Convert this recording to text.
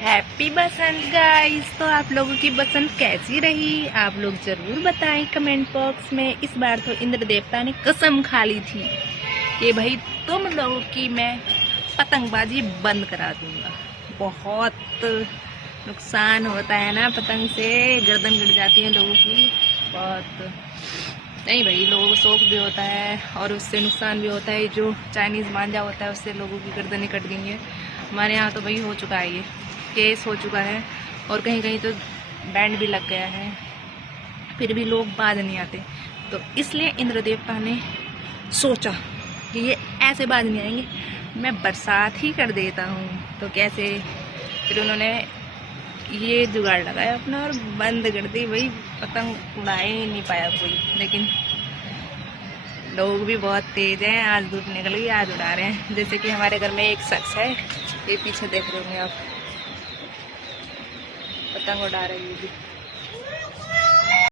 Happy बसंत guys. तो आप लोगों की बसंत कैसी रही, आप लोग जरूर बताएं कमेंट बॉक्स में। इस बार तो इंद्र देवता ने कसम खा ली थी कि भाई तुम लोगों की मैं पतंगबाजी बंद करा दूंगा। बहुत नुकसान होता है ना पतंग से, गर्दन कट जाती है लोगों की बहुत। नहीं भाई, लोगों को शौक भी होता है और उससे नुकसान भी होता है। जो चाइनीज़ मांझा होता है उससे लोगों की गर्दनें कट गई हैं। हमारे यहाँ तो भाई हो चुका है, ये केस हो चुका है और कहीं कहीं तो बैंड भी लग गया है, फिर भी लोग बाज नहीं आते। तो इसलिए इंद्र देवता ने सोचा कि ये ऐसे बाज नहीं आएंगे, मैं बरसात ही कर देता हूँ। तो कैसे, फिर उन्होंने ये जुगाड़ लगाया अपना और बंद कर दी। भाई पतंग उड़ा ही नहीं पाया कोई, लेकिन लोग भी बहुत तेज हैं। आज धूप निकल गई, आज उड़ा रहे हैं। जैसे कि हमारे घर में एक शख्स है, ये पीछे देख रहे होंगे आप, पतंग उड़ा रही है।